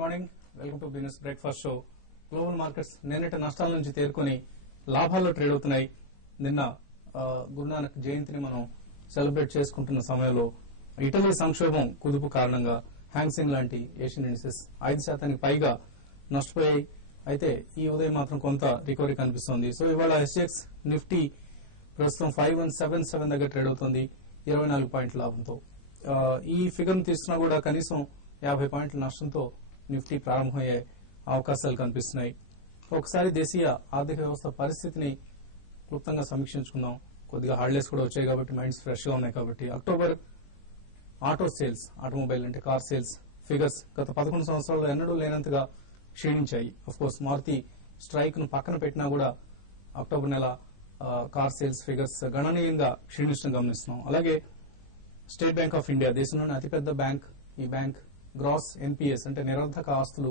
Morning, welcome to business breakfast show. Global markets నిన్నటి నష్టాల నుంచి తేరుకొని లాభాల్లో ట్రేడ్ అవుతున్నాయి. నిన్న గురునానక్ జయంతిని మనం సెలబ్రేట్ చేసుకుంటున్న సమయంలో ఇటలీ సంక్షోభం కుదుపు కారణంగా హ్యాంగ్సెంగ్ లాంటి ఏషియన్ ఇండిసెస్ 5% పైగా నష్టపోయాయి. అయితే ఈ ఉదయం మాత్రం కొంత రికవరీ కనిపిస్తోంది. సో ఇవాళ ఎస్ఎక్స్ నిఫ్టీ ప్రస్తుతం 5177 దగ్గర ట్రేడ్ అవుతుంది 24 పాయింట్ల లాభంతో. ఈ ఫిగర్ తీసుకున్నా కూడా కనీసం 50 పాయింట్ల నష్టంతో నిఫ్టీ ప్రారంభమయ్యే అవకాశాలు కనిపిస్తున్నాయి. ఒకసారి దేశీయ ఆర్థిక వ్యవస్థ పరిస్థితిని క్లుప్తంగా సమీక్షించుకుందాం. కొద్దిగా హాలిడేస్ కూడా వచ్చాయి కాబట్టి మైండ్స్ ఫ్రెష్ గా ఉన్నాయి కాబట్టి అక్టోబర్ ఆటో సేల్స్, ఆటోమొబైల్ అంటే కార్ సేల్స్ ఫిగర్స్ గత 11 సంవత్సరాల్లో ఎన్నడూ లేనంతగా క్షీణించాయి. అఫ్ కోర్స్ మారుతి స్ట్రైక్ ను పక్కన పెట్టినా కూడా అక్టోబర్ నెల కార్ సేల్స్ ఫిగర్స్ గణనీయంగా క్షీణించడం గమనిస్తున్నాం. అలాగే స్టేట్ బ్యాంక్ ఆఫ్ ఇండియా, దేశంలోని అతిపెద్ద బ్యాంక్, ఈ బ్యాంక్ గ్రాస్ ఎన్పిఎస్ అంటే నిరర్ధక ఆస్తులు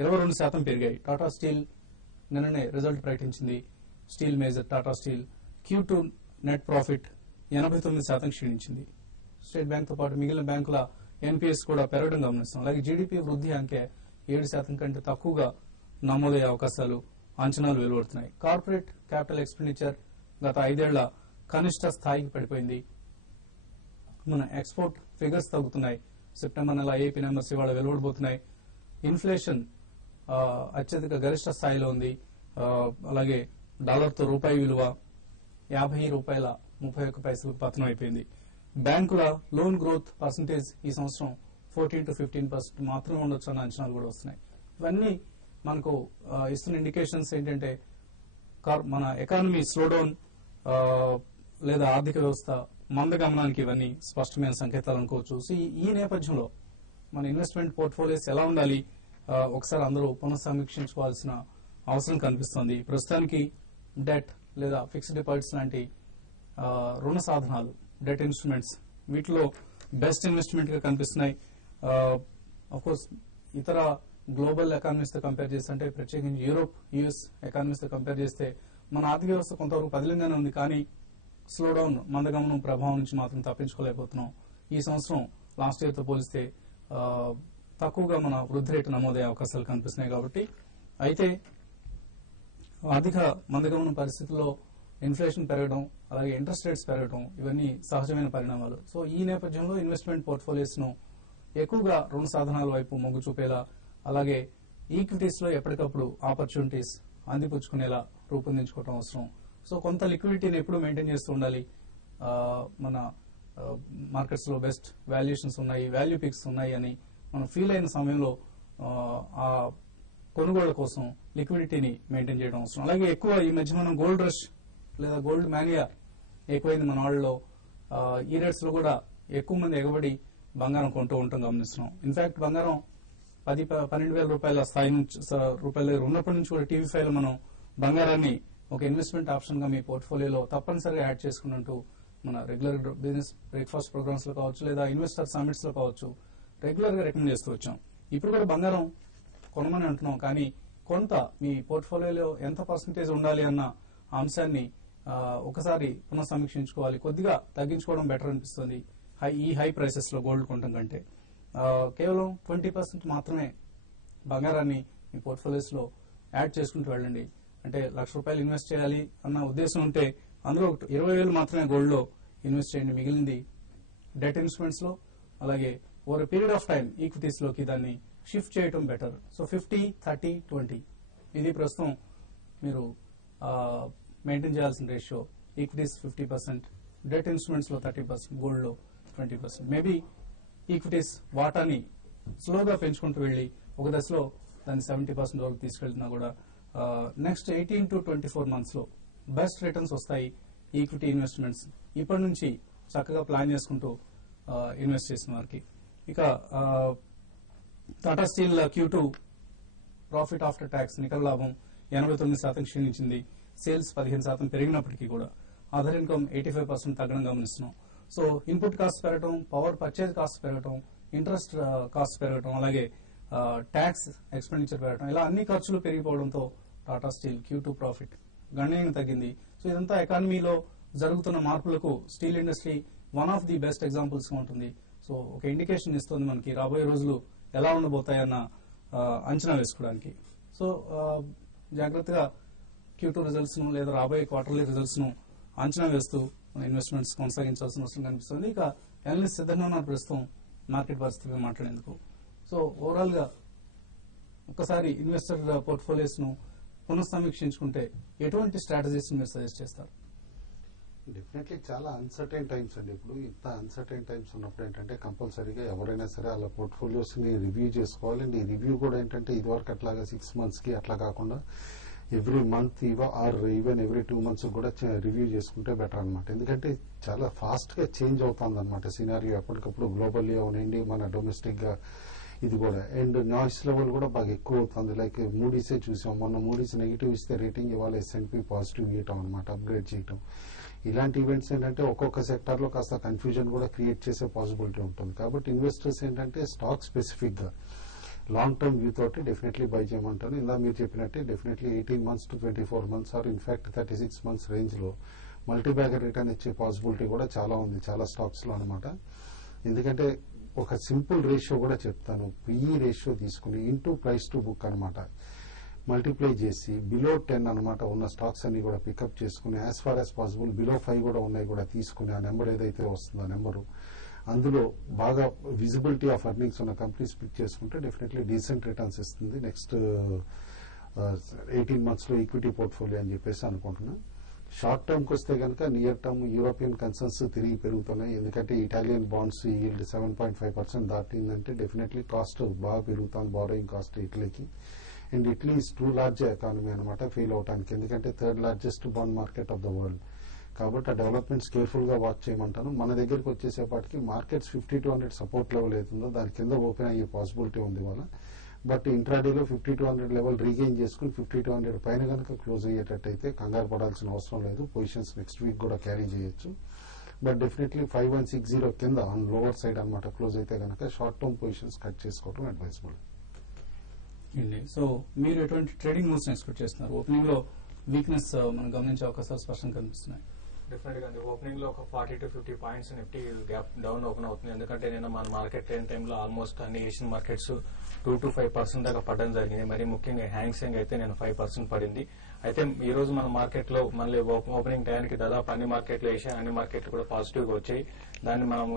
22% పెరిగాయి. టాటా స్టీల్ నిన్ననే రిజల్ట్ ప్రకటించింది. Steel major Tata steel Q2 net profit 89% క్షీణించింది. స్టేట్ బ్యాంక్ తో పాటు మిగిలిన బ్యాంకుల ఎన్పిఎస్ కూడా పెరగడం గమనిస్తాం. అలాగే జీడీపీ వృద్ధి అంకె 7% కంటే తక్కువగా నమోదయ్యే అవకాశాలు అంచనాలు వెలువడుతున్నాయి. కార్పొరేట్ క్యాపిటల్ ఎక్స్పెండిచర్ గత 5 ఏళ్ల కనిష్ట స్థాయికి పడిపోయింది. మన ఎక్స్పోర్ట్ ఫిగర్స్ తగ్గుతున్నాయి. సెప్టెంబర్ నెల ఏపీ నెంబర్స్ ఇవాళ వెలువడబోతున్నాయి. ఇన్ఫ్లేషన్ అత్యధిక గరిష్ట స్థాయిలో ఉంది. అలాగే డాలర్తో రూపాయి విలువ 50 రూపాయల 31 పైసలకు పతనం అయిపోయింది. బ్యాంకుల లోన్ గ్రోత్ పర్సంటేజ్ ఈ సంవత్సరం 14 to 15% మాత్రమే ఉండొచ్చు అన్న అంచనాలు కూడా వస్తున్నాయి. ఇవన్నీ మనకు ఇస్తున్న ఇండికేషన్స్ ఏంటంటే మన ఎకానమీ స్లోడౌన్ లేదా ఆర్థిక వ్యవస్థ మందగమనానికి ఇవన్నీ స్పష్టమైన సంకేతాలు అనుకోవచ్చు. ఈ నేపథ్యంలో మన ఇన్వెస్ట్మెంట్ పోర్ట్ఫోలియోస్ ఎలా ఉండాలి ఒకసారి అందరూ పునఃసమీక్షించుకోవాల్సిన అవసరం కనిపిస్తోంది. ప్రస్తుతానికి డెట్ లేదా ఫిక్స్డ్ డిపాజిట్స్ లాంటి రుణ సాధనాలు, డెట్ ఇన్స్ట్రుమెంట్స్, వీటిలో బెస్ట్ ఇన్వెస్ట్మెంట్ గా కనిపిస్తున్నాయి. కోర్స్ ఇతర గ్లోబల్ ఎకానమీస్ తో కంపేర్ చేస్తే, అంటే ప్రత్యేకించి యూరోప్, యుఎస్ ఎకానమీస్ తో కంపేర్ చేస్తే మన ఆర్థిక వ్యవస్థ కొంతవరకు పదిలంగానే ఉంది. కానీ స్లోడౌన్, మందగమనం ప్రభావం నుంచి మాత్రం తప్పించుకోలేకపోతున్నాం. ఈ సంవత్సరం లాస్ట్ ఇయర్ తో పోలిస్తే తక్కువగా మన వృద్ధి రేటు నమోదయ్యే అవకాశాలు కనిపిస్తున్నాయి. కాబట్టి అయితే ఆర్థిక మందగమనం పరిస్థితుల్లో ఇన్ఫ్లేషన్ పెరగడం, అలాగే ఇంట్రెస్ట్ రేట్స్ పెరగడం ఇవన్నీ సహజమైన పరిణామాలు. సో ఈ నేపథ్యంలో ఇన్వెస్ట్మెంట్ పోర్ట్ఫోలియోస్ ను ఎక్కువగా రుణ సాధనాల వైపు మొగ్గు చూపేలా, అలాగే ఈక్విటీస్ లో ఎప్పటికప్పుడు ఆపర్చునిటీస్ అందిపుచ్చుకునేలా రూపొందించుకోవడం అవసరం. సో కొంత లిక్విడిటీని ఎప్పుడు మెయింటైన్ చేస్తూ ఉండాలి. మన మార్కెట్స్ లో బెస్ట్ వాల్యుయేషన్స్ ఉన్నాయి, వాల్యూ పిక్స్ ఉన్నాయి అని మనం ఫీల్ అయిన సమయంలో ఆ కొనుగోళ్ల కోసం లిక్విడిటీని మెయింటైన్ చేయడం అవసరం. అలాగే ఎక్కువ ఈ మధ్య మనం గోల్డ్ రష్ లేదా గోల్డ్ మానియా ఎక్కువైంది మన వాళ్ళలో. ఈ రేట్స్ లో కూడా ఎక్కువ మంది ఎగబడి బంగారం కొంటూ ఉంటాం గమనిస్తున్నాం. ఇన్ఫాక్ట్ బంగారం 12,000 రూపాయల స్థాయి నుంచి రూపాయల దగ్గర ఉన్నప్పటి నుంచి కూడా టీవీ5 లో మనం బంగారాన్ని ఒక ఇన్వెస్ట్మెంట్ ఆప్షన్ గా మీ పోర్ట్ఫోలియోలో తప్పనిసరిగా యాడ్ చేసుకున్నట్టు మన రెగ్యులర్ బిజినెస్ బ్రేక్ఫాస్ట్ ప్రోగ్రామ్స్ లో కావచ్చు, లేదా ఇన్వెస్టర్ సమిట్స్ లో కావచ్చు, రెగ్యులర్ గా రికమెండ్ చేస్తూ వచ్చాం. ఇప్పుడు కూడా బంగారం కొనమని అంటున్నాం. కానీ కొంత మీ పోర్ట్ఫోలియోలో ఎంత పర్సంటేజ్ ఉండాలి అన్న అంశాన్ని ఒకసారి పునఃసమీక్షించుకోవాలి. కొద్దిగా తగ్గించుకోవడం బెటర్ అనిపిస్తుంది ఈ హై ప్రైసెస్ లో గోల్డ్ కొనడం కంటే. కేవలం 20% మాత్రమే బంగారాన్ని మీ పోర్ట్ఫోలియోస్ లో యాడ్ చేసుకుంటూ వెళ్ళండి. అంటే ₹1,00,000 ఇన్వెస్ట్ చేయాలి అన్న ఉద్దేశం ఉంటే అందులో 20,000 మాత్రమే గోల్డ్ లో ఇన్వెస్ట్ చేయండి. మిగిలింది డెట్ ఇన్స్ట్రుమెంట్స్ లో, అలాగే over period of time equities లోకి దాన్ని షిఫ్ట్ చేయడం బెటర్. సో 50-30-20 ఇది ప్రస్తుతం మీరు మెయింటైన్ చేయాల్సిన రేషియో. ఈక్విటీస్ 50%, డెట్ ఇన్స్ట్రుమెంట్స్ లో 30%, గోల్డ్ లో 20%. మేబీ ఈక్విటీస్ వాటాని స్లోగా పెంచుకుంటూ వెళ్లి ఒక దశలో దాన్ని 70% వరకు తీసుకెళ్తున్నా కూడా నెక్స్ట్ 18 to 24 months లో బెస్ట్ రిటర్న్స్ వస్తాయి ఈక్విటీ ఇన్వెస్ట్మెంట్స్ ఇప్పటి నుంచి చక్కగా ప్లాన్ చేసుకుంటూ ఇన్వెస్ట్ చేసిన వారికి. ఇక Tata steel Q2 profit after tax నికర లాభం 89% క్షీణించింది. సేల్స్ 15% పెరిగినప్పటికీ కూడా అదర్ ఇన్కమ్ 85% తగ్గడం గమనిస్తున్నాం. సో ఇన్పుట్ కాస్ట్ పెరగడం, పవర్ పర్చేజ్ కాస్ట్ పెరగడం, ఇంట్రెస్ట్ కాస్ట్ పెరగడం, అలాగే ట్యాక్స్ ఎక్స్పెండిచర్ పెరగడం, ఇలా అన్ని ఖర్చులు పెరిగిపోవడంతో టాటా స్టీల్ Q2 ప్రాఫిట్ గణనీయంగా తగ్గింది. సో ఇదంతా ఎకానమీలో జరుగుతున్న మార్పులకు steel industry one of the best examples గా ఉంటుంది. సో ఒక ఇండికేషన్ ఇస్తుంది మనకి రాబోయే రోజులు ఎలా ఉండబోతాయన్న అంచనా వేసుకోవడానికి. సో జాగ్రత్తగా Q2 రిజల్ట్స్ ను లేదా రాబోయే క్వార్టర్లీ రిజల్ట్స్ ను అంచనా వేస్తూ ఇన్వెస్ట్మెంట్స్ కొనసాగించాల్సిన అవసరం కనిపిస్తుంది. ఇక అనలిస్ట్ సిద్ధంగా ఉన్నారు ప్రస్తుతం మార్కెట్ పరిస్థితిగా మాట్లాడేందుకు. సో ఓవరాల్ గా ఒకసారి ఇన్వెస్టర్ పోర్ట్ఫోలియోస్ ను పునఃసమీక్షించుకుంటే ఎటువంటి స్ట్రాటజీస్ మీరు సజెస్ట్ చేస్తారు? డెఫినెట్లీ చాలా అన్సర్టైన్ టైమ్స్ అండి. ఇప్పుడు ఇంత అన్సర్టైన్ టైమ్స్ ఉన్నప్పుడు ఏంటంటే కంపల్సరీగా ఎవరైనా సరే అలా పోర్ట్ఫోలియోస్ ని రివ్యూ చేసుకోవాలి. అండ్ ఈ రివ్యూ కూడా ఏంటంటే ఇదివరకు అట్లాగా 6 months కి అట్లా కాకుండా every month or even every 2 months కూడా రివ్యూ చేసుకుంటే బెటర్ అనమాట. ఎందుకంటే చాలా ఫాస్ట్ గా చేంజ్ అవుతుంది అనమాట సినారియో. ఎప్పటికప్పుడు గ్లోబల్లీ అవునండి, మన డొమెస్టిక్ గా ఇది కూడా. అండ్ నాయిస్ లెవెల్ కూడా బాగా ఎక్కువ అవుతుంది. లైక్ మూడీసే చూసాం, మొన్న మూడీస్ నెగిటివ్ ఇస్తే రేటింగ్ ఇవాళ S&P పాజిటివ్ ఇవ్వటం అనమాట, అప్గ్రేడ్ చేయటం. ఇలాంటి ఈవెంట్స్ ఏంటంటే ఒక్కొక్క సెక్టర్ లో కాస్త కన్ఫ్యూజన్ కూడా క్రియేట్ చేసే పాసిబిలిటీ ఉంటుంది. కాబట్టి ఇన్వెస్టర్స్ ఏంటంటే స్టాక్ స్పెసిఫిక్ గా లాంగ్ టర్మ్ వ్యూ తోటి డెఫినెట్లీ బై చేయమంటారు. ఇలా మీరు చెప్పినట్టే definitely 18 months to 24 months or in fact 36 months range లో మల్టీబ్యాగర్ రిటర్న్ ఇచ్చే పాసిబిలిటీ కూడా చాలా ఉంది చాలా స్టాక్స్ లో అనమాట. ఎందుకంటే ఒక సింపుల్ రేషియో కూడా చెప్తాను, PE రేషియో తీసుకుని ఇంటూ ప్రైస్ టు బుక్ అనమాట మల్టిప్లై చేసి బిలో 10 అనమాట ఉన్న స్టాక్స్ అన్ని కూడా పికప్ చేసుకుని as far as possible below 5 కూడా ఉన్నాయి కూడా తీసుకుని ఆ నెంబర్ ఏదైతే వస్తుందో ఆ నెంబరు అందులో బాగా విజిబిలిటీ ఆఫ్ ఎర్నింగ్స్ ఉన్న కంపెనీస్ పిక్ చేసుకుంటే డెఫినెట్లీ డీసెంట్ రిటర్న్స్ ఇస్తుంది నెక్స్ట్ 18 months లో ఈక్విటీ పోర్ట్ఫోలియో అని చెప్పేసి అనుకుంటున్నా. షార్ట్ టర్మ్ కి వస్తే కనుక నియర్ టర్మ్ యూరోపియన్ కన్సర్న్స్ తిరిగి పెరుగుతున్నాయి. ఎందుకంటే ఇటాలియన్ బాండ్స్ ఈల్డ్ 7.5% దాటిందంటే డెఫినెట్లీ కాస్ట్ బాగా పెరుగుతుంది, బారోయింగ్ కాస్ట్ ఇటలీకి. And Italy is too large economy అనమాట ఫెయిల్ అవడానికి, ఎందుకంటే 3rd largest bond market of the world. కాబట్టి ఆ డెవలప్మెంట్స్ కేర్ఫుల్ గా వాచ్ చేయమంటాను. మన దగ్గరికి వచ్చేసేపటికి మార్కెట్స్ 50-100 సపోర్ట్ లెవెల్ అవుతుందో దాని కింద ఓపెన్ అయ్యే పాసిబిలిటీ ఉంది ఇవాళ. బట్ ఇంట్రాడేలో 50-100 లెవెల్ రీగెయిన్ చేసుకుని 50-100 పైన కనుక క్లోజ్ అయ్యేటట్టయితే కంగారు పడాల్సిన అవసరం లేదు. పొజిషన్స్ నెక్స్ట్ వీక్ కూడా క్యారీ చేయొచ్చు. బట్ డెఫినెట్లీ 5160 కింద ఆన్ లోవర్ సైడ్ అనమాట క్లోజ్ అయితే కనుక షార్ట్ టర్మ్ పొజిషన్స్ కట్ చేసుకోవడం అడ్వైజబుల్. సో మీరు ఎటువంటి ట్రేడింగ్ మూవ్స్ ఎక్స్పెక్ట్ చేస్తున్నారు? ఓపెనింగ్ లో వీక్నెస్ మనం గమనించే అవకాశాలు స్పష్టంగా కనిపిస్తున్నాయి. డెఫినెట్ గా అండి, ఓపెనింగ్ లో ఒక 40 to 50 points Nifty gap down open అవుతుంది. ఎందుకంటే నిన్న మన మార్కెట్ ట్రెండ్ టైంలో ఆల్మోస్ట్ అన్ని ఏషియన్ మార్కెట్స్ 2 to 5% దాకా పడడం జరిగింది. మరి ముఖ్యంగా హ్యాంగ్సెంగ్ అయితే నేను 5% పడింది. అయితే ఈ రోజు మన మార్కెట్ లో మళ్ళీ ఓపెనింగ్ టైంకి దాదాపు అన్ని మార్కెట్లు ఏషియా అన్ని మార్కెట్లు కూడా పాజిటివ్ గా వచ్చాయి. దాన్ని మనం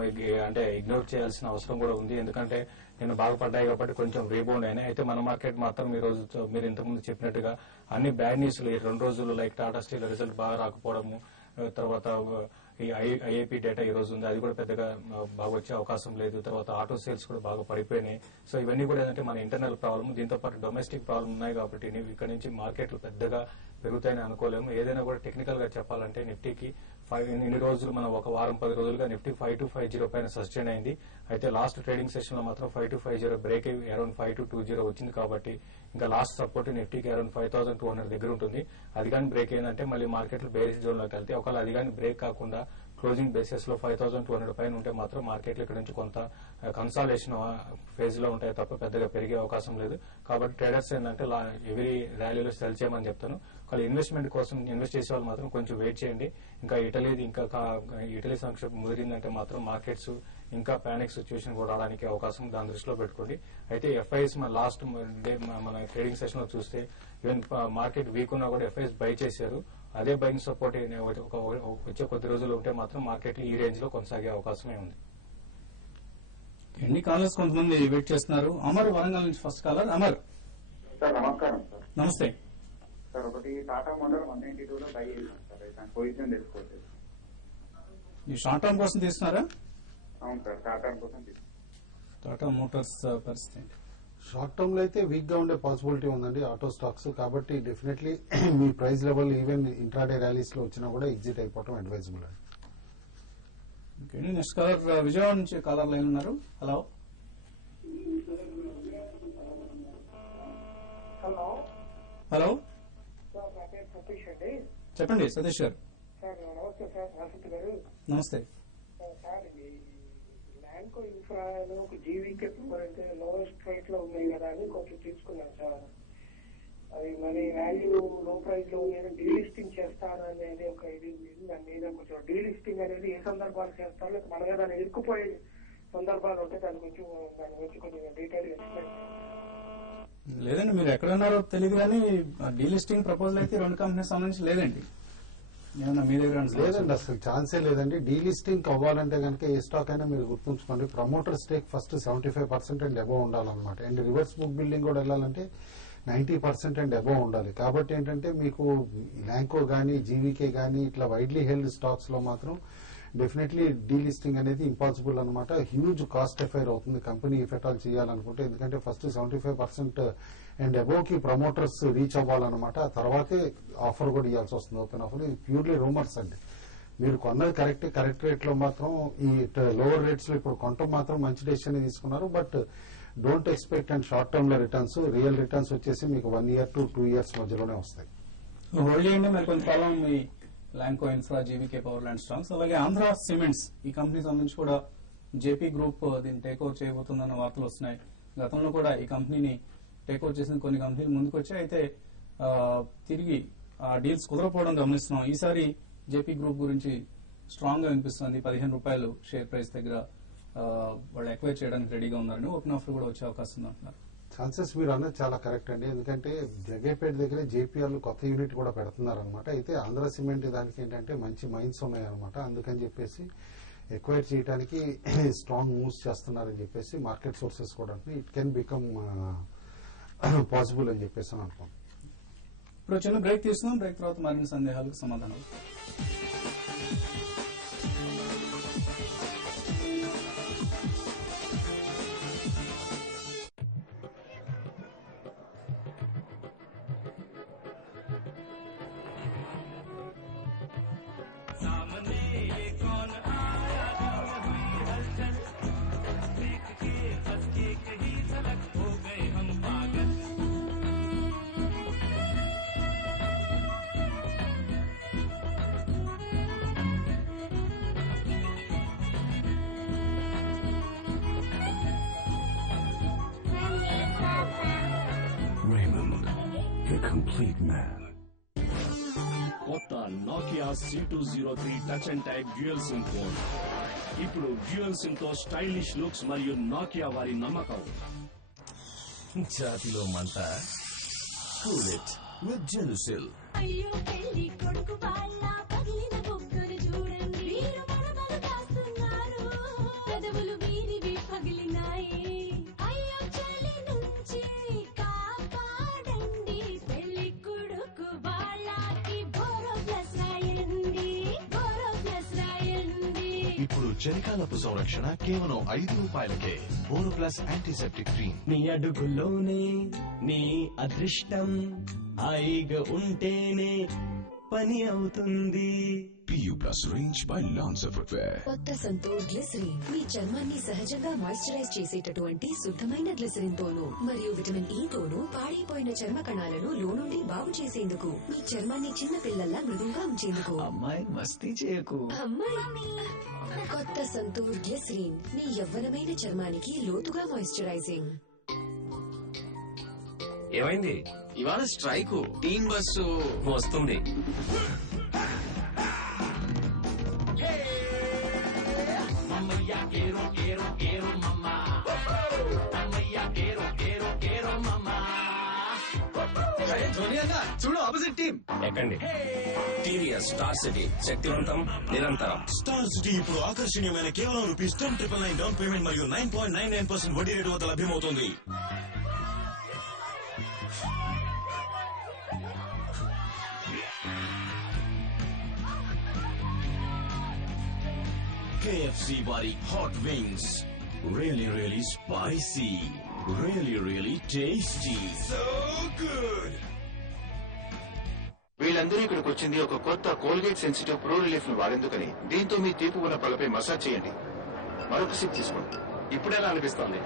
అంటే ఇగ్నోర్ చేయాల్సిన అవసరం కూడా ఉంది. ఎందుకంటే నేను బాగా పడ్డాయి కాబట్టి కొంచెం రీబౌండ్ అయినాయి. అయితే మన మార్కెట్ మాత్రం ఈ రోజు మీరు ఇంతకుముందు చెప్పినట్టుగా అన్ని బ్యాడ్ న్యూస్ ఈ 2 రోజులు లైక్ టాటా స్టీల్ రిజల్ట్ బాగా రాకపోవడము, తర్వాత ఈ ఐఐపీ డేటా ఈ రోజు ఉంది, అది కూడా పెద్దగా బాగా వచ్చే అవకాశం లేదు. తర్వాత ఆటో సేల్స్ కూడా బాగా పడిపోయినాయి. సో ఇవన్నీ కూడా ఏంటంటే మన ఇంటర్నల్ ప్రాబ్లమ్, దీంతో పాటు డొమెస్టిక్ ప్రాబ్లమ్ ఉన్నాయి. కాబట్టి ఇక్కడ నుంచి మార్కెట్లు పెద్దగా పెరుగుతాయని అనుకోలేము. ఏదైనా కూడా టెక్నికల్ గా చెప్పాలంటే నిఫ్టీకి ఇన్ని రోజులు మనం ఒక వారం 10 రోజులుగా నిఫ్టీ 5250 పైన సస్టైన్ అయింది. అయితే లాస్ట్ ట్రేడింగ్ సెషన్ లో మాత్రం 5250 బ్రేక్ అయ్యి అరౌండ్ 5220 వచ్చింది. కాబట్టి ఇంకా లాస్ట్ సపోర్ట్ నిఫ్టీకి అరౌండ్ 5200 దగ్గర ఉంటుంది. అది కానీ బ్రేక్ అయిందంటే మళ్ళీ మార్కెట్లు బేరిష్ జోన్ లోకి వెళ్తే, ఒకవేళ అది కానీ బ్రేక్ కాకుండా క్లోజింగ్ బేసిస్ లో 5200 పైన ఉంటే మాత్రం మార్కెట్లు ఇక్కడ నుంచి కొంత కన్సాలేషన్ ఫేజ్ లో ఉంటాయి తప్ప పెద్దగా పెరిగే అవకాశం లేదు. కాబట్టి ట్రేడర్స్ ఏంటంటే ఎవరీ ర్యాలీలో సెల్ చేయమని చెప్తాను. కానీ ఇన్వెస్ట్మెంట్ కోసం ఇన్వెస్ట్ చేసే వాళ్ళు మాత్రం కొంచెం వెయిట్ చేయండి. ఇంకా ఇటలీ సంక్షోభం ముదిరిందంటే మాత్రం మార్కెట్స్ ఇంకా పానిక్ సిచ్యువేషన్ కూడా రావడానికి అవకాశం, దాని దృష్టిలో పెట్టుకోండి. అయితే ఎఫ్ఐఎస్ మన లాస్ట్ డే మన ట్రేడింగ్ సెషన్ లో చూస్తే ఈవెన్ మార్కెట్ వీక్ ఉన్నా కూడా ఎఫ్ఐఎస్ బై చేశారు. అదే బయింగ్ సపోర్ట్ వచ్చే కొద్ది రోజులు ఉంటే మాత్రం మార్కెట్ ఈ రేంజ్ లో కొనసాగే అవకాశమే ఉంది. ఎన్ని కాలర్స్ కొంతమంది వెయిట్ చేస్తున్నారు. అమర్ వరంగల్ నుంచి ఫస్ట్ కాలర్. అమర్ సార్ నమస్కారం సార్. నమస్తే సార్, ఒకటి టాటా మోటార్ 192 లో బై చేశాను సార్, అయితే పొజిషన్ తీసుకోవచ్చు. ఈ షార్ట్ టర్మ్ కోసం తీస్తున్నారా? అవును సార్, టాటా కోసం టాటా మోటార్స్ పరిస్థితి షార్ట్ టర్మ్ లో అయితే వీక్ గా ఉండే పాసిబిలిటీ ఉందండి ఆటో స్టాక్స్. కాబట్టి డెఫినెట్లీ మీ price level even intraday rallies లో వచ్చినా కూడా ఎగ్జిట్ అయిపోవడం అడ్వైజబుల్ అండి. నెక్స్ట్ కాలర్ విజయవాడ నుంచి కాలర్ లైన్ ఉన్నారు. హలో హలో హలో సార్, నా పేరు సతీష్ అండి. చెప్పండి సతీష్ గారు. సార్ నమస్తే సార్, రాసిత్ గారు. నమస్తే సార్, ఇది ల్యాండ్కో ఇన్ఫ్రాలో ఒక జీవీకి మరైతే లోవెస్ట్ రేట్ లో ఉన్నాయి కదా అని కొంచెం తీసుకున్నాను సార్. అది మరి వాల్యూ లో ప్రైస్ లో నేను డీలిస్టింగ్ చేస్తాను అనేది ఒక ఇది దాని మీద కొంచెం డీలిస్టింగ్ అనేది ఏ సందర్భాలు చేస్తాను, మన దాన్ని ఇరుక్కుపోయే సందర్భాలు ఉంటే దాని గురించి కొంచెం డీటెయిల్ ఎక్స్ప్లెయిన్. లేదండి, మీరు ఎక్కడున్నారో తెలియదు కానీ డీలిస్టింగ్ ప్రపోజల్ అయితే 2 కంపెనీస్ సంబంధించి లేదండి. ఏమన్నా మీ దగ్గర లేదండి, అసలు ఛాన్సే లేదండి. డీలిస్టింగ్ అవ్వాలంటే కనుక ఏ స్టాక్ అయినా మీరు గుర్తుంచుకోండి, promoter stake first 75% and above ఉండాలన్నమాట. అండ్ రివర్స్ బుక్ బిల్డింగ్ కూడా వెళ్ళాలంటే 90% అండ్ అబోవ్ ఉండాలి. కాబట్టి ఏంటంటే మీకు ల్యాంకో కానీ జీవీకే కానీ ఇట్లా వైడ్లీ హెల్డ్ స్టాక్స్ లో మాత్రం డెఫినెట్లీ డీలిస్టింగ్ అనేది ఇంపాసిబుల్ అనమాట. హ్యూజ్ కాస్ట్ ఎఫైర్ అవుతుంది కంపెనీ ఇఫ్ ఎట్ ఆల్ చేయాలనుకుంటే. ఎందుకంటే ఫస్ట్ 75% అండ్ అబోవ్ కి ప్రమోటర్స్ రీచ్ అవ్వాలన్నమాట. ఆ తర్వాతే ఆఫర్ కూడా ఇవ్వాల్సి వస్తుంది, ఓపెన్ ఆఫర్. ఇది ప్యూర్లీ రూమర్స్ అండి. మీరు కొన్నది కరెక్ట్ రేట్ లో మాత్రం ఈ లోవర్ రేట్స్ లో ఇప్పుడు కొనటం మాత్రం మంచి డెసిషన్ తీసుకున్నారు. But don't expect and short term లో రిటర్న్స్, రియల్ రిటర్న్స్ వచ్చేసి మీకు 1 year to 2 years మధ్యలోనే వస్తాయి. హోల్డ్ చేయండి మరి కొంతకాలం మీ Lanco infra, GVK power land stocks. అలాగే ఆంధ్ర సిమెంట్స్ ఈ కంపెనీ సంబంధించి కూడా జేపీ గ్రూప్ దీన్ని టేక్ ఓవర్ చేయబోతుందన్న వార్తలు వస్తున్నాయి. గతంలో కూడా ఈ కంపెనీని టేక్ ఓవర్ చేసిన కొన్ని కంపెనీలు ముందుకు వచ్చాయి. అయితే తిరిగి ఆ డీల్స్ కుదరపోవడం గమనిస్తున్నాం. ఈసారి జేపీ గ్రూప్ గురించి స్ట్రాంగ్ గా వినిపిస్తుంది. 15 రూపాయలు షేర్ ప్రైస్ దగ్గర వాళ్ళు ఎక్వైర్ చేయడానికి రెడీగా ఉన్నారని, ఓపెన్ ఆఫర్ కూడా వచ్చే అవకాశం ఉంది అంటున్నారు. ఛాన్సెస్ మీరు అన్నది చాలా కరెక్ట్ అండి. ఎందుకంటే జగేపేట దగ్గర జేపీఎల్ కొత్త యూనిట్ కూడా పెడుతున్నారనమాట. అయితే ఆంధ్ర సిమెంట్ దానికి ఏంటంటే మంచి మైన్స్ ఉన్నాయన్నమాట. అందుకని చెప్పేసి ఎక్వైర్ చేయడానికి స్ట్రాంగ్ మూవ్స్ చేస్తున్నారని చెప్పేసి మార్కెట్ సోర్సెస్ కూడా అంటున్నాయి. ఇట్ కెన్ బికమ్ పాసిబుల్ అని చెప్పేసి అనుకోండి. ఇప్పుడు చిన్న బ్రేక్ తీసుకున్నాం. బ్రేక్ తర్వాత మరిన్ని సందేహాలకు సమాధానం. complete man. కొత్త Nokia C203 touch and type dual SIM phone. ఇప్పుడు డ్యూయల్ సిమ్ తో స్టైలిష్ లుక్స్ మరియు నోకియా వారి నమ్మకం. జాతిలో మంట కూల్ ఇట్ విత్ జెనుసిల్. అయ్యో పెళ్లి కొడుకు వాళ్ళ పగిలిన బొక్కలు చూడండి, వీరు మడమలు కాస్తున్నారు, పెదవులు వీరివి పగిలినాయి. అయ్యో చలి నుంచి కాపాడండి, పెళ్లి కొడుకు వాళ్ళకి బోరో ప్లస్ రాయండి, బోరో ప్లస్ రాయండి. ఇప్పుడు చలికాలపు సంరక్షణ కేవలం ₹5కే. Boro plus antiseptic cream. నీ అడుగులోనే నీ అదృష్టం, హాయిగా ఉంటేనే పని అవుతుంది. PU Plus range by Lancer Footwear. కొత్త సంతూర్ గ్లిసరిన్ మీ చర్మాన్ని సహజంగా మాయిశ్చరైజ్ చేసేటటువంటి శుద్ధమైన గ్లిసరిన్ తోను మరియు విటమిన్ E తోను పాడైపోయిన చర్మ కణాలను లోనుండి బాగు చేసేందుకు, మీ చర్మాన్ని చిన్న పిల్లల్లా మృదువుగా ఉంచేందుకు. అమ్మాయి మస్తీ చేయకు. అమ్మాయి కొత్త సంతూర్ గ్లిసరిన్ మీ యవ్వనమైన చర్మానికి లోతుగా మాయిశ్చరైజింగ్. ఏమైంది? ఇవాళ స్ట్రైక్, టీం బస్సు వస్తుంది. చూడు ఆపోజిట్ టీం ఎక్కండి. టీవీఎస్ స్టార్ సిటీ, శక్తివంతం నిరంతరం. స్టార్ సిటీ ఇప్పుడు ఆకర్షణీయమైన కేవలం ₹10,999 డౌన్ పేమెంట్ మరియు 9.99% వడ్డీ రేటు వద్ద లభ్యమవుతుంది. KFC వారి hot wings, really spicy, really tasty, so good. వీళ్ళందరూ ఇక్కడికి వచ్చింది ఒక కొత్త కోల్గేట్ సెన్సిటివ్ ప్రో రిలీఫ్ ను వాడేందుకని. దీంతో మీ తీపు ఉన్న పళ్ళపై మసాజ్ చేయండి. మరొక సిప్ తీసుకోండి. ఇప్పుడెలా అనిపిస్తోంది?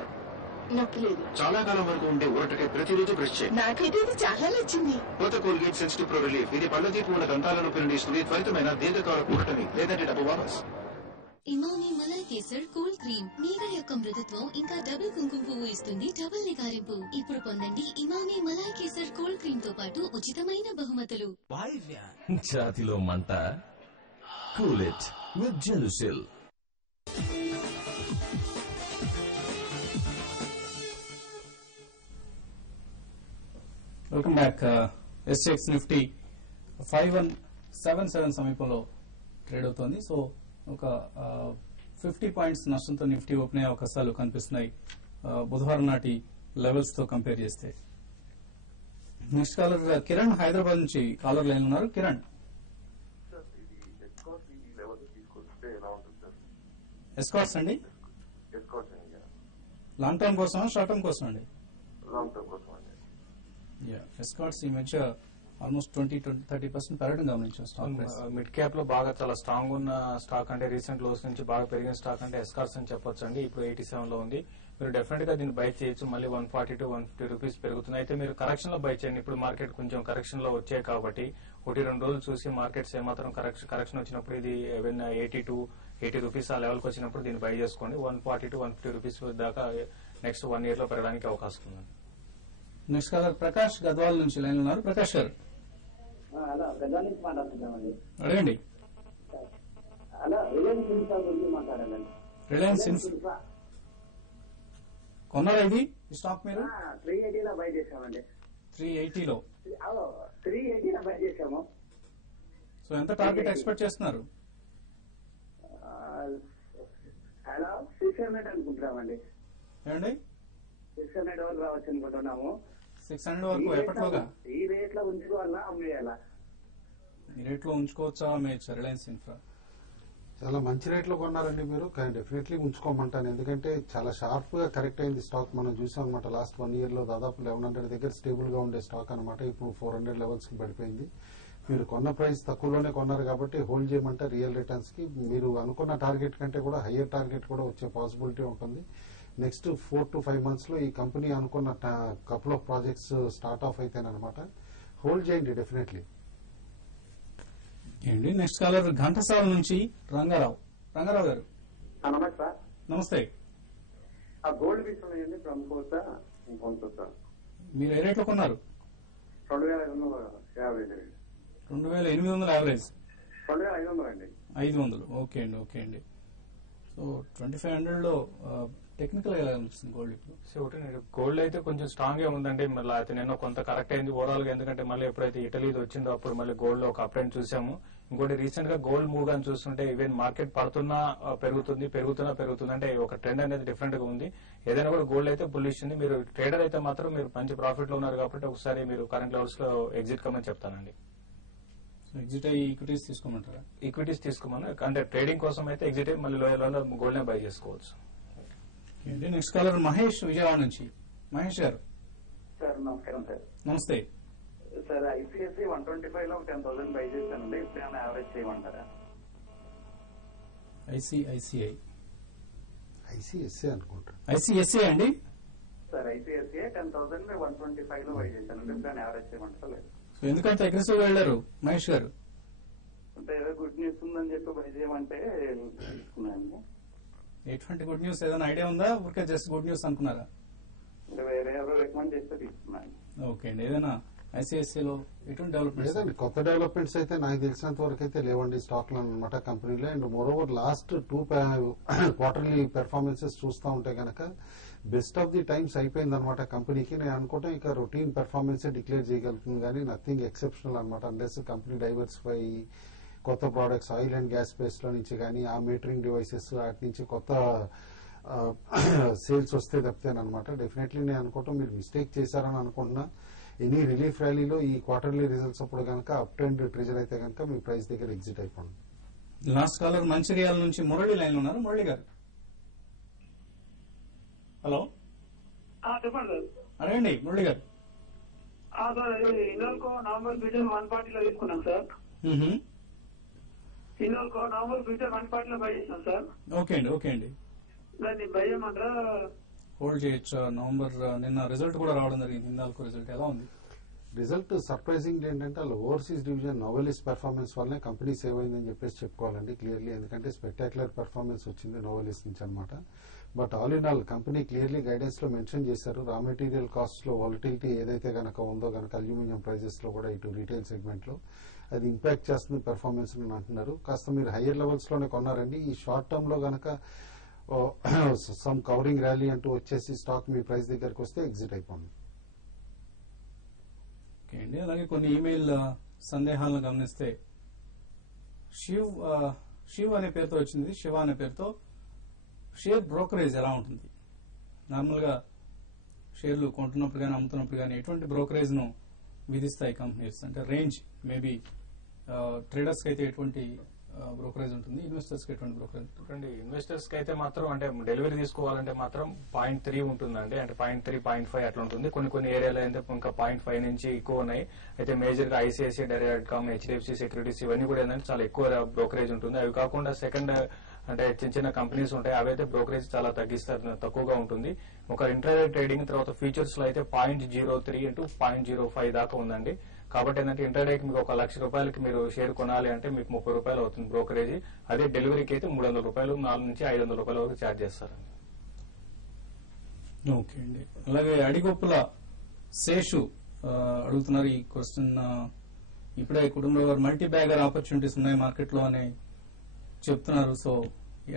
నొప్పి లేదు. చాలా కాలం వరకు ఉండే ఊరటకై ప్రతిరోజు బ్రష్ చేయండి. నాకైతే ఇది చాలా నచ్చింది. కొత్త కోల్గేట్ సెన్సిటివ్ ప్రో రిలీఫ్ ఇది పళ్ళ తీపు ఉన్న దంతాల నొప్పి నుండి ఇస్తుంది. త్వరితమైన దీర్ఘకాల ఊరటని లేదంటే డబ్బు వాపస్. ఇమామి మలై కేసర్ కూల్ క్రీమ్ మీగడ యొక్క మృదుత్వం ఇంకా డబుల్ కుంకుమ పువ్వు ఇస్తుంది. డబుల్ నిగారింపు. ఇప్పుడు పొందండి ఇమామి మలై కేసర్ కూల్ క్రీమ్ తో పాటు ఉచితమైన బహుమతులు. జాతిలో మంట cool it with Gelusil. Welcome back. CNX Nifty 5177 సమీపంలో ట్రేడ్ అవుతోంది. సో ఒక 50 పాయింట్స్ నష్టంతో నిఫ్టీ ఓపెన్ అయ్యే అవకాశాలు కనిపిస్తున్నాయి బుధవారం నాటి లెవెల్స్ తో కంపేర్ చేస్తే. నెక్స్ట్ కాలర్ కిరణ్ హైదరాబాద్ నుంచి కాలర్ లైన్ ఉన్నారు. కిరణ్, ఎస్కాట్స్ అండి లాంగ్ టర్మ్ కోసం షార్ట్ టర్మ్ కోసం అండి? ఎస్కాట్స్ ఈ మధ్య ఆల్మోస్ట్ 20-30% పెరగడం గమనించాం స్టాక్ ప్రైస్. మిడ్ క్యాప్ లో బాగా చాలా స్ట్రాంగ్ ఉన్న స్టాక్ అంటే రీసెంట్ లోస్ నుంచి బాగా పెరిగిన స్టాక్ అంటే ఎస్కార్స్ అని చెప్పొచ్చు అండి. ఇప్పుడు 87 లో ఉంది. మీరు డెఫినెట్ గా దీన్ని బై చేయొచ్చు. మళ్ళీ 140 to 150 రూపీస్ పెరుగుతుంది. అయితే మీరు కరెక్షన్ లో బై చేయండి. ఇప్పుడు మార్కెట్ కొంచెం కరెక్షన్ లో వచ్చాయి కాబట్టి 1-2 రోజులు చూసి మార్కెట్స్ ఏమాత్రం కరెక్షన్ వచ్చినప్పుడు ఇది 80 to 80 రూపీస్ ఆ లెవెల్కి వచ్చినప్పుడు దీన్ని బై చేసుకోండి. 140 to 150 రూపీస్ దాకా నెక్స్ట్ 1 year లో పెరగడానికి అవకాశం ఉంది. నెక్స్ట్ కాలర్ ప్రకాష్ గద్వాల్ నుంచి లైన్ ఉన్నారు. ప్రకాష్ గారు హలో, గద్వాల్ నుంచి మాట్లాడుతున్నామండి. అడగండి. హలో, రిలయన్స్ ఇన్ఫ్రా గురించి మాట్లాడాలండి. రిలయన్స్ ఇన్ఫ్రా కొన్నారా ఇది ఈ స్టాక్ మీరు? 380 లో బై చేసామండి. 380 లో 380 లో బై చేసాము. సో ఎంత టార్గెట్ ఎక్స్పెక్ట్ చేస్తున్నారు? హలో, 600 అనుకుంటున్నామండి. ఏమండి 600 వరకు రావచ్చు అనుకుంటున్నాము. 600 వరకు ఎప్పటిలోగా? ఈ రేట్ లో ఉంచుకోవాలా అమ్మేయాలా? ఈ రేట్ లో ఉంచుకోవచ్చా అమ్మేయచ్చా రిలయన్స్ ఇన్ఫ్రా? చాలా మంచి రేట్లో కొన్నారండి మీరు, కానీ డెఫినెట్లీ ఉంచుకోమంటాను. ఎందుకంటే చాలా షార్ప్ గా కరెక్ట్ అయింది స్టాక్. మనం చూసాం అనమాట లాస్ట్ 1 year లో దాదాపు 1100 దగ్గర స్టేబుల్ గా ఉండే స్టాక్ అనమాట. ఇప్పుడు 400 లెవెల్స్ కి పడిపోయింది. మీరు కొన్న ప్రైస్ తక్కువలోనే కొన్నారు కాబట్టి హోల్డ్ చేయమంటే రియల్ రిటర్న్స్ కి మీరు అనుకున్న టార్గెట్ కంటే కూడా హయ్యర్ టార్గెట్ కూడా వచ్చే పాసిబిలిటీ ఉంటుంది. నెక్స్ట్ 4 to 5 months లో ఈ కంపెనీ అనుకున్న couple of projects start off అయితేనమాట హోల్డ్ చేయండి డెఫినెట్లీ. నెక్స్ట్ కాలర్ ఘంటసాల నుంచి రంగారావు. రంగారావు గారు నమస్తే సార్. నమస్తే. ఆ గోల్డ్ పీస్ ఉన్నాయండి ప్రముఖ ఇంకొంత మీరు ఏ రేట్లో కొన్నారు? 2550. 2800 యావరేజ్? 2500 అండి. 500. ఓకే అండి, ఓకే అండి. సో 2500 లో టెక్నికల్ ఎలా అనిపిస్తుంది గోల్డ్ ఇప్పుడు? గోల్డ్ అయితే కొంచెం స్ట్రాంగ్ గా ఉందండి. మళ్ళీ అయితే నేను కొంత కరెక్ట్ అయింది ఓవరాల్ గా. ఎందుకంటే మళ్ళీ ఎప్పుడైతే ఇటలీది వచ్చిందో అప్పుడు మళ్ళీ గోల్డ్ లో ఒక అప్ ట్రెండ్ చూసాము. ఇంకోటి రీసెంట్ గా గోల్డ్ మూవ్ అని చూస్తుంటే ఈవెన్ మార్కెట్ పడుతున్నా పెరుగుతుంది అంటే ఒక ట్రెండ్ అనేది డిఫరెంట్ గా ఉంది. ఏదైనా కూడా గోల్డ్ అయితే బుల్లిష్ ఉంది. మీరు ట్రేడర్ అయితే మాత్రం మీరు మంచి ప్రాఫిట్ లో ఉన్నారు కాబట్టి ఒకసారి మీరు కరెంట్ లెవెల్స్ లో ఎగ్జిట్ కమని చెప్తానండి. ఎగ్జిట్ అయ్యి ఈక్విటీస్ తీసుకోమంటారా? ఈక్విటీస్ తీసుకోమని అంటే ట్రేడింగ్ కోసం అయితే ఎగ్జిట్ అయ్యి మళ్ళీ లోయర్ గోల్డ్ నే బై చేసుకోవచ్చు. నెక్స్ట్ కాలర్ మహేష్ విజయవాడ నుంచి. మహేష్ గారు సార్ నమస్కారం సార్. నమస్తే సార్. ఐసిఐసి 125 లో 10,000 బై చేశానండి. ఇప్పుడు ఏమైనా యావరేజ్ చేయమంటారా? ఐసిఐసిఐ అనుకుంటా. ఐసిఐసిఐ అండి సార్. ఐసిఐసిఐ 10,000 125 లో బై చేశానండి. ఇప్పుడు ఏమైనా యావరేజ్ చేయమంటారా? లేదు. సో ఎందుకంత అగ్రెసివ్ గా వెళ్ళారు మహేష్ గారు? అంటే ఏదో గుడ్ న్యూస్ ఉందని చెప్పి బై చేయమంటే తీసుకున్నాను. ఎటువంటి గుడ్ న్యూస్ ఏదైనా ఐడియా ఉందా? ఊరికే జస్ట్ గుడ్ న్యూస్ అనుకున్నారా? వేరే ఎవరో రికమెండ్ చేస్తే తీసుకున్నాను. ఓకే అండి. ఏదైనా ఐసిఐసిఐ లో ఎటువంటి డెవలప్మెంట్స్? లేదండి, కొత్త డెవలప్మెంట్స్ అయితే నాకు తెలిసినంత వరకు అయితే లేవండి స్టాక్ లో అనమాట కంపెనీలో. And moreover last 2 quarterly performances చూస్తూ ఉంటే కనుక బెస్ట్ ఆఫ్ ది టైమ్స్ అయిపోయింది అనమాట కంపెనీకి. నేను అనుకుంటాం ఇక రొటీన్ పెర్ఫార్మెన్స్ డిక్లేర్ చేయగలుగుతుంది కానీ నథింగ్ ఎక్సెప్షనల్ అనమాట. అన్లెస్ కంపెనీ డైవర్సిఫై కొత్త products oil and gas space లో నుంచి కానీ ఆ మీటరింగ్ డివైసెస్ వాటి నుంచి కొత్త సేల్స్ వస్తే తప్పితేనమాట. డెఫినెట్లీ నేను అనుకుంటాం మీరు మిస్టేక్ చేశారని అనుకుంటున్నా. ఎనీ రిలీఫ్ ర్యాలీలో ఈ క్వార్టర్లీ రిజల్ట్స్ అప్పుడు కనుక అప్ ట్రెండ్ ట్రిజర్ అయితే కనుక మీ ప్రైస్ దగ్గర ఎగ్జిట్ అయిపోండి. లాస్ట్ కాలర్ మంచిర్యాల నుంచి మురళి లైన్ ఉన్నారు. మురళి గారు హలో చెప్పండి సార్. అడగండి మురళి గారు. సార్ ఇన్నోల్కో నవంబర్ ఫ్యూచర్ 140 లో తీసుకున్నాం సార్. ఇన్నోల్కో నవంబర్ ఫ్యూచర్ 140 లో బై చేసాం సార్. ఓకే అండి, ఓకే అండి. దాన్ని బై చేయమంటారా హోల్డ్ చేయొచ్చా? నవంబర్ నిన్న రిజల్ట్ కూడా రావడం జరిగింది. హిందాల్కో రిజల్ట్ ఎలా ఉంది? రిజల్ట్ సర్ప్రైజింగ్ ఏంటంటే వాళ్ళ ఓవర్సీస్ డివిజన్ నోవెలిస్ పెర్ఫార్మెన్స్ వల్లనే కంపెనీ సేవ్ అయిందని చెప్పేసి చెప్పుకోవాలండి క్లియర్లీ. ఎందుకంటే స్పెక్టాక్యులర్ పెర్ఫార్మెన్స్ వచ్చింది నోవెలిస్ నుంచి అనమాట. But all in all company clearly guidance లో మెన్షన్ చేశారు రా మెటీరియల్ కాస్ట్ లో వాలటిలిటీ ఏదైతే గనక ఉందో గనక అల్యూమినియం ప్రైజెస్ లో కూడా ఇటు రీటైల్ సెగ్మెంట్ లో అది ఇంపాక్ట్ చేస్తుంది పెర్ఫార్మెన్స్ అని అంటున్నారు. కాస్త మీరు హయ్యర్ లెవెల్స్ లోనే కొన్నారండి. ఈ షార్ట్ టర్మ్ లో గనక సమ్ కవరింగ్ ర్యాలీ అంటూ వచ్చేసి స్టాక్ మీ ప్రైస్ దగ్గరకు వస్తే ఎగ్జిట్ అయిపోండి. ఓకే అండి. అలాగే కొన్ని ఈమెయిల్ సందేహాలను గమనిస్తే శివ్ అనే పేరుతో వచ్చింది, శివ అనే పేరుతో షేర్ బ్రోకరేజ్ ఎలా ఉంటుంది? నార్మల్ గా షేర్లు కొంటున్నప్పుడు కానీ అమ్ముతున్నప్పుడు కానీ ఎటువంటి బ్రోకరేజ్ ను విధిస్తాయి కంపెనీస్? అంటే రేంజ్ మేబీ ట్రేడర్స్ కి అయితే ఎటువంటి బ్రోకరేజ్ ఉంటుంది, ఇన్వెస్టర్స్ కి ఎటువంటి బ్రోకరేజ్? చూడండి, ఇన్వెస్టర్స్ కి అయితే మాత్రం అంటే డెలివరీ తీసుకోవాలంటే మాత్రం 0.3 ఉంటుందండి. అంటే 0.3, 0.5 అట్లా ఉంటుంది. కొన్ని ఏరియాలో అయితే ఇంకా 0.5 నుంచి ఎక్కువ ఉన్నాయి. అయితే మేజర్ గా ఐసిఐసిఐ డైరెక్ట్.కామ్, హెచ్డిఎఫ్సి సెక్యూరిటీస్ ఇవన్నీ కూడా ఏంటంటే చాలా ఎక్కువ బ్రోకరేజ్ ఉంటుంది. అవి కాకుండా సెకండ్ అంటే చిన్న కంపెనీస్ ఉంటాయి, అవైతే బ్రోకరేజ్ చాలా తక్కువగా ఉంటుంది. ఒక ఇంట్రాడే ట్రేడింగ్ తర్వాత ఫ్యూచర్స్ లో అయితే 0.03 into 0.05 దాకా ఉందండి. కాబట్టి ఏంటంటే ఇంటర్డేకి మీకు ఒక ₹1,00,000 మీరు షేర్ కొనాలి అంటే మీకు ₹30 అవుతుంది బ్రోకరేజ్. అదే డెలివరీకి అయితే ₹300, ₹400 నుంచి ₹500 వరకు ఛార్జ్ చేస్తారండి. ఓకే అండి. అలాగే అడిగొప్పుల శేషు అడుగుతున్నారు ఈ క్వశ్చన్. ఇప్పుడే కుటుంబంలో వారు మల్టీ బ్యాగర్ ఆపర్చునిటీస్ ఉన్నాయి మార్కెట్ లో అని చెప్తున్నారు. సో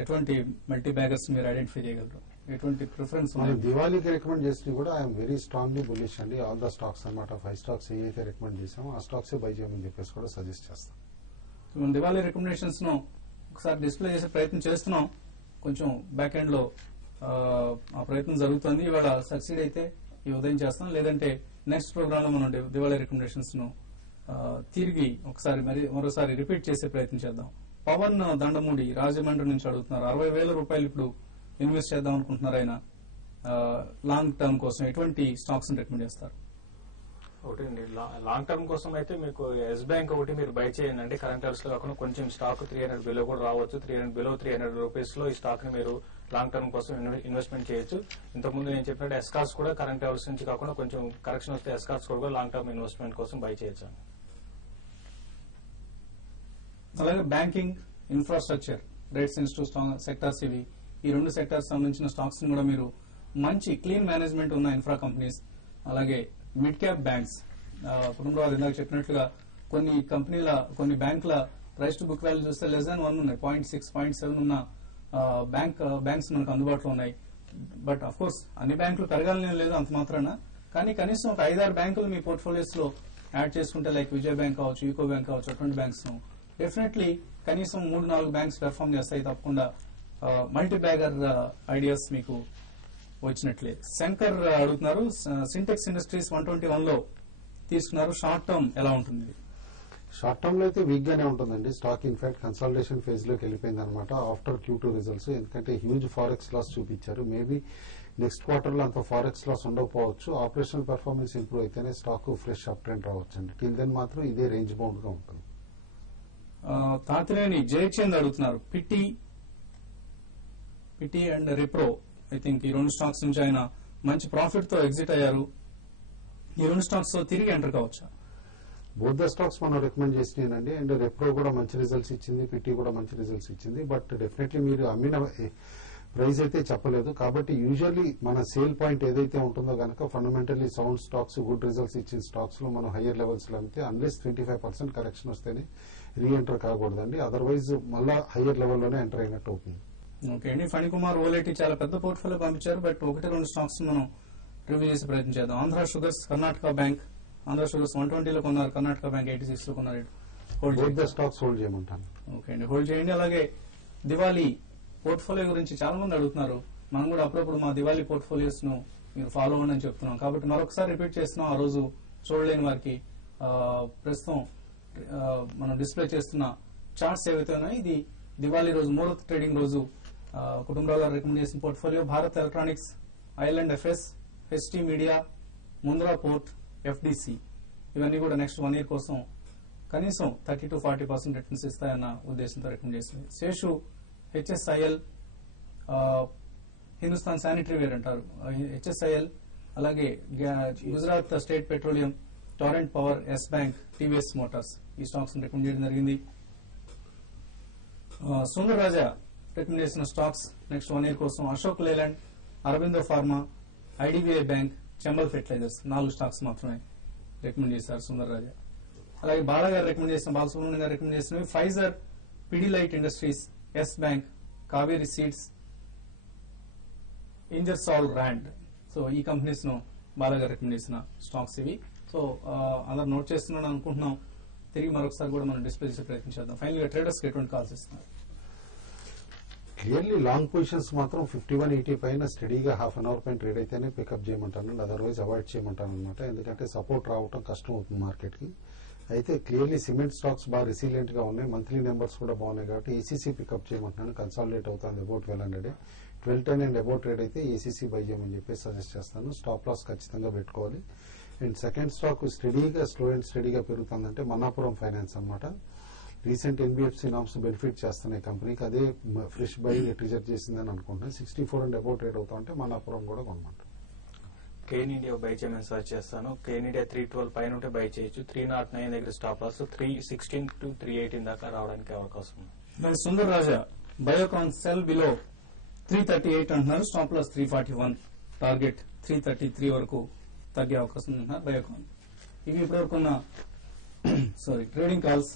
ఎటువంటి మల్టీ బ్యాగర్స్ మీరు ఐడెంటిఫై చేయగలరు? ఎటువంటి ప్రిఫరెన్స్? మనం దివాళీకి రికమెండ్ చేసినవి కూడా ఐఎమ్ వెరీ స్ట్రాంగ్లీ బుల్లిష్ అండి. ఆల్ ద స్టాక్స్ అనమాట, 5 స్టాక్స్ ఏవైతే రికమెండ్ చేసామో ఆ స్టాక్స్ బై చేయమని చెప్పేసి కూడా సజెస్ట్ చేస్తాం. మనం దివాళీ రికమెండేషన్స్ ను ఒకసారి డిస్ప్లే చేసే ప్రయత్నం చేస్తున్నాం. కొంచెం బ్యాక్ ఎండ్ లో ఆ ప్రయత్నం జరుగుతుంది. ఇవాళ సక్సీడ్ అయితే ఈ ఉదయం చేస్తాం, లేదంటే నెక్స్ట్ ప్రోగ్రామ్ లో మనం దివాళీ రికమెండేషన్స్ ను తిరిగి ఒకసారి మరోసారి రిపీట్ చేసే ప్రయత్నం చేద్దాం. పవన్ దండమూడి రాజమండ్రి నుంచి అడుగుతున్నారు, ₹60,000 ఇప్పుడు ఇన్వెస్ట్ చేద్దాం అనుకుంటున్నారు ఆయన లాంగ్ టర్మ్ కోసం. ఎటువంటి స్టాక్స్ రికమెండ్ చేస్తారు? ఒకటి లాంగ్ టర్మ్ కోసం అయితే మీకు ఎస్ బ్యాంక్ ఒకటి మీరు బై చేయండి. కరెంట్ అవర్స్ లో కాకుండా కొంచెం స్టాక్ 300 బిలో కూడా రావచ్చు. 300 బిలో ₹300 లో ఈ స్టాక్ ని మీరు లాంగ్ టర్మ్ కోసం ఇన్వెస్ట్మెంట్ చేయొచ్చు. ఇంతకుముందు నేను చెప్పినట్టు ఎస్కార్స్ కూడా కరెంట్ అవర్స్ నుంచి కాకుండా కొంచెం కరెక్షన్ వస్తే ఎస్కార్స్ కూడా లాంగ్ టర్మ్ ఇన్వెస్ట్మెంట్ కోసం బై చేయొచ్చు. అలాగే banking, infrastructure, rate sensitive sectors ఇవి. ఈ 2 సెక్టార్స్ సంబంధించిన స్టాక్స్ ని కూడా మీరు మంచి క్లీన్ మేనేజ్మెంట్ ఉన్న ఇన్ఫ్రా కంపెనీస్, అలాగే మిడ్ క్యాప్ బ్యాంక్స్, కుటుంబాలు ఇందాక చెప్పినట్లుగా కొన్ని బ్యాంకుల ప్రైస్ టు బుక్ వాల్యూ చూస్తే <1 ఉన్నాయి, 0.6, 0.7 ఉన్న బ్యాంక్స్ మనకు అందుబాటులో ఉన్నాయి. బట్ అఫ్ కోర్స్ అన్ని బ్యాంకులు పెరగాలని లేదు అంత మాత్రాన, కానీ కనీసం ఒక 5-6 బ్యాంకులు మీ పోర్ట్ఫోలియోస్ లో యాడ్ చేసుకుంటే, లైక్ విజయ బ్యాంక్ కావచ్చు, యూకో బ్యాంక్ కావచ్చు, అటువంటి బ్యాంక్స్ డెఫినెట్లీ కనీసం 3-4 బ్యాంక్స్ పెర్ఫామ్ చేస్తాయి. తప్పకుండా మల్టీ బ్యాగర్ ఐడియాస్ మీకు వచ్చినట్లే. శంకర్ అడుగుతున్నారు, సింటెక్స్ ఇండస్ట్రీస్ 121 లో తీసుకున్నారు, షార్ట్ టర్మ్ ఎలా ఉంటుంది? షార్ట్ టర్మ్ లో అయితే వీక్ గానే ఉంటుందండి. స్టాక్ ఇన్ఫాక్ట్ కన్సాలిడేషన్ ఫేజ్ లోకి వెళ్ళిపోయింది అనమాట ఆఫ్టర్ Q2 రిజల్ట్స్. ఎందుకంటే హ్యూజ్ ఫారెక్స్ లాస్ చూపించారు. మేబీ నెక్స్ట్ క్వార్టర్ లో అంత ఫారెక్స్ లాస్ ఉండకపోవచ్చు. ఆపరేషనల్ పెర్ఫార్మెన్స్ ఇంప్రూవ్ అయితేనే స్టాక్ ఫ్రెష్ అప్ ట్రెండ్ రావచ్చు అండి. టిల్ దెన్ మాత్రం ఇదే రేంజ్ బౌండ్ గా ఉంటుంది. తాతినేని జయచంద్ అడుగుతున్నారు, పిటి అండ్ రిప్రో, ఐ థింక్ ఈ 2 స్టాక్స్ నుంచి ఆయన మంచి ప్రాఫిట్ తో ఎగ్జిట్ అయ్యారు. ఈ 2 స్టాక్స్ తో తిరిగి ఎంటర్ కావచ్చా? బోత్ ద స్టాక్స్ మనం రికమెండ్ చేసినానండి. అండ్ రెప్రో కూడా మంచి రిజల్ట్స్ ఇచ్చింది, పిటి కూడా మంచి రిజల్ట్స్ ఇచ్చింది. బట్ డెఫినెట్లీ మీరు అమ్మిన ప్రైస్ అయితే చెప్పలేదు. కాబట్టి యూజువల్లీ మన సేల్ పాయింట్ ఏదైతే ఉంటుందో కనుక fundamentally sound stocks, good results ఇచ్చిన స్టాక్స్ లో మనం హయ్యర్ లెవెల్స్ లో అమ్మితే అన్లెస్ 25% కరెక్షన్ వస్తేనే రీఎంటర్ కాకూడదండి. అదర్వైజ్ మళ్ళా హయ్యర్ లెవెల్లోనే ఎంటర్ అయినట్టు అవుతుంది. ఓకే అండి. ఫణికుమార్ ఓలేటి చాలా పెద్ద పోర్ట్ఫోలియో పంపించారు, బట్ 1-2 స్టాక్స్ మనం రివ్యూ చేసే ప్రయత్నం చేద్దాం. Andhra sugars, Karnataka bank. Andhra sugars 120 లో కొన్నారు, కర్ణాటక బ్యాంక్ 86 లో కొన్నారు. హోల్డ్ స్టాక్స్ హోల్డ్ చేయమంటాను. ఓకే అండి, హోల్డ్ చేయండి. అలాగే దివాళీ పోర్ట్ఫోలియో గురించి చాలా మంది అడుగుతున్నారు. మనం కూడా అప్పుడప్పుడు మా దివాళీ పోర్ట్ఫోలియోస్ ను మీరు ఫాలో అవ్వండి అని చెప్తున్నాం. కాబట్టి మరొకసారి రిపీట్ చేస్తున్నాం. ఆ రోజు చూడలేని వారికి ప్రస్తుతం మనం డిస్ప్లే చేస్తున్న చార్ట్స్ ఏవైతే ఉన్నాయో ఇది దివాళీ రోజు 3వ ట్రేడింగ్ రోజు కుటుంబాల గారు రికమెండ్ చేసిన portfolio. Bharat electronics, island FS, HT media, Mundra port, FDC ఇవన్నీ కూడా నెక్స్ట్ 1 year కోసం కనీసం 30-40% రిటర్న్స్ ఇస్తాయన్న ఉద్దేశంతో రికమెండ్ చేసింది. Seshu, HSIL, Hindustan sanitary ware అంటారు, హెచ్ఎస్ఐఎల్, అలాగే Gujarat state petroleum, Torrent power, Yes Bank, TVS Motors ఈ స్టాక్స్ రికమెండ్ చేయడం జరిగింది. సుందర్ రాజా రికమెండ్ చేసిన స్టాక్స్ నెక్స్ట్ 1 year కోసం Ashok Leyland, Aurobindo pharma, IDBI bank, Chambal fertilizers 4 stocks మాత్రమే రికమెండ్ చేశారు సుందర్ రాజా. అలాగే బాలగారు రికమెండ్ చేసిన, బాలసుబ్రహ్మణ్యం గారు రికమెండ్ చేసినవి Pfizer, Pidilite industries, yes bank, Kaveri seeds, Ingersoll Rand. So ఈ కంపెనీస్ ను బాలగారు రికమెండ్ చేసిన స్టాక్స్ ఇవి. సో అలా నోట్ చేస్తున్నాను అనుకుంటున్నాం. తిరిగి మరొకసారి కూడా మనం డిస్ప్లే చేసే ప్రయత్నం చేద్దాం. ఫైనల్ గా ట్రేడర్స్ కి ఎటువంటి కాల్స్ ఇస్తున్నారు? క్లియర్లీ లాంగ్ పొజిషన్స్ మాత్రం 5180 పైన స్టడీగా హాఫ్ అన్ అవర్ పైన ట్రేడ్ అయితేనే పికప్ చేయమంటాను, అదర్వైజ్ అవాయిడ్ చేయమంటాను అనమాట. ఎందుకంటే సపోర్ట్ రావటం కష్టం అవుతుంది మార్కెట్ కి. అయితే క్లియర్లీ సిమెంట్ స్టాక్స్ బాగా రెసిలియంట్ గా ఉన్నాయి, మంత్లీ నెంబర్స్ కూడా బాగున్నాయి కాబట్టి ఏసీసీ పికప్ చేయమంటున్నాను. కన్సాలిడేట్ అవుతుంది అబౌట్ 1200, 1210 అండ్ అబౌట్ ట్రేడ్ అయితే ఏసీసీ బై చేయమని చెప్పి సజెస్ట్ చేస్తాను. స్టాప్ లాస్ ఖచ్చితంగా పెట్టుకోవాలి. అండ్ సెకండ్ స్టాక్ స్టడీగా స్లో అండ్ స్టడీగా పెరుగుతుందంటే మన్నాపురం ఫైనాన్స్ అనమాట. రీసెంట్ ఎన్బిఎఫ్సి నామ్స్ బెనిఫిట్ చేస్తున్నాయి కంపెనీకి, అదే ఫ్రెష్ బై ట్రిజర్ చేసిందని అనుకుంటున్నాను. 64 అండ్ అబౌట్ ట్రేడ్ అవుతా ఉంటే మన్నాపురం కూడా కొనమంటారు. కేన్ ఇండియా బై చేయమని సర్చ్ చేస్తాను. కేన్ ఇండియా 312 పైన ఉంటే బై చేయొచ్చు. 309 దగ్గర స్టాప్ లాస్, 316 to 318 దాకా రావడానికి అవకాశం ఉంది. సుందర్ రాజా బయోకాన్ సెల్ బిలో 338 అంటున్నారు, స్టాప్ లాస్ 341, టార్గెట్ 333 వరకు తగ్గే అవకాశం ఉంటున్నారు బయోకాన్. ఇవి ఇప్పటివరకున్న ట్రేడింగ్ కాల్స్.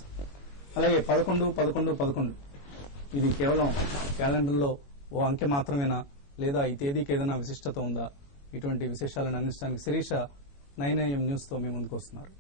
అలాగే 11-11-11 ఇది కేవలం క్యాలెండర్లో ఓ అంకె మాత్రమేనా, లేదా ఈ తేదీకి ఏదైనా విశిష్టత ఉందా? ఇటువంటి విశేషాలను అందించడానికి శిరీష 9am న్యూస్ తో మీ ముందుకు వస్తున్నారు.